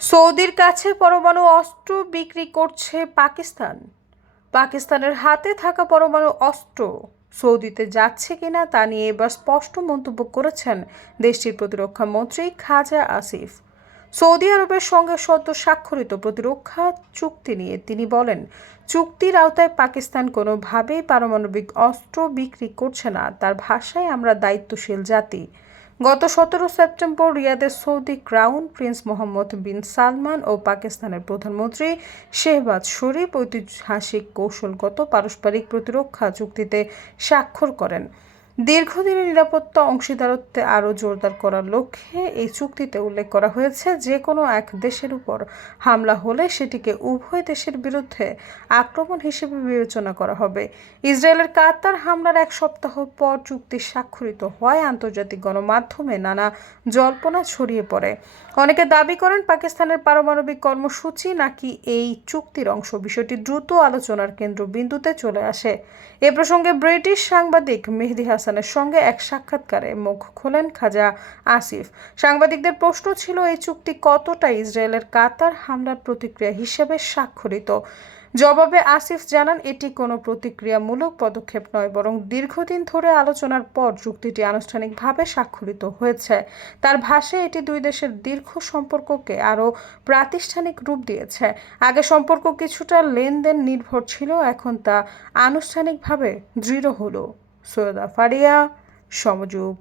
সৌদির কাছে পরমাণু অস্ত্র বিক্রি করছে পাকিস্তান। পাকিস্তানের হাতে থাকা পরমাণু অস্ত্র সৌদিতে যাচ্ছে কিনা তা নিয়ে এবার স্পষ্ট মন্তব্য করেছেন দেশটির প্রতিরক্ষা মন্ত্রী খাজা আসিফ। সৌদি আরবের সঙ্গে সদ্য স্বাক্ষরিত প্রতিরক্ষা চুক্তি নিয়ে তিনি বলেন, চুক্তির আওতায় পাকিস্তান কোনোভাবেই পারমাণবিক অস্ত্র বিক্রি করছে না। তার ভাষায়, আমরা দায়িত্বশীল জাতি। গত 17 সেপ্টেম্বর রিয়াদের সৌদি ক্রাউন প্রিন্স মোহাম্মদ বিন সালমান ও পাকিস্তানের প্রধানমন্ত্রী শেহবাজ শরীফ ঐতিহাসিক কৌশলগত পারস্পরিক প্রতিরক্ষা চুক্তিতে স্বাক্ষর করেন। দীর্ঘদিনের নিরাপত্তা অংশীদারত্বে আরও জোরদার করার লক্ষ্যে এই চুক্তিতে উল্লেখ করা হয়েছে, যে কোনো এক দেশের উপর হামলা হলে সেটিকে উভয় দেশের বিরুদ্ধে আক্রমণ হিসেবে বিবেচনা করা হবে। ইসরায়েলের কাতার হামলার এক সপ্তাহ পর চুক্তি স্বাক্ষরিত হয় আন্তর্জাতিক গণমাধ্যমে নানা জল্পনা ছড়িয়ে পড়ে। অনেকে দাবি করেন পাকিস্তানের পারমাণবিক কর্মসূচি নাকি এই চুক্তির অংশ। বিষয়টি দ্রুত আলোচনার কেন্দ্রবিন্দুতে চলে আসে। এ প্রসঙ্গে ব্রিটিশ সাংবাদিক মেহেদী হাসানের সঙ্গে এক সাক্ষাৎকারে মুখ খোলেন খাজা আসিফ। সাংবাদিকদের প্রশ্ন ছিল, এই চুক্তি কতটা ইসরায়েলের কাতার হামলার প্রতিক্রিয়া হিসেবে স্বাক্ষরিত? জবাবে আসিফ জানান, এটি কোনো প্রতিক্রিয়ামূলক পদক্ষেপ নয়, বরং দীর্ঘদিন ধরে আলোচনার পর চুক্তিটি আনুষ্ঠানিকভাবে স্বাক্ষরিত হয়েছে। তার ভাষায়, এটি দুই দেশের দীর্ঘ সম্পর্ককে আরও প্রাতিষ্ঠানিক রূপ দিয়েছে। আগে সম্পর্ক কিছুটা লেনদেন নির্ভর ছিল, এখন তা আনুষ্ঠানিকভাবে দৃঢ় হলো। সৈয়দা ফারিয়া, সমযোগ।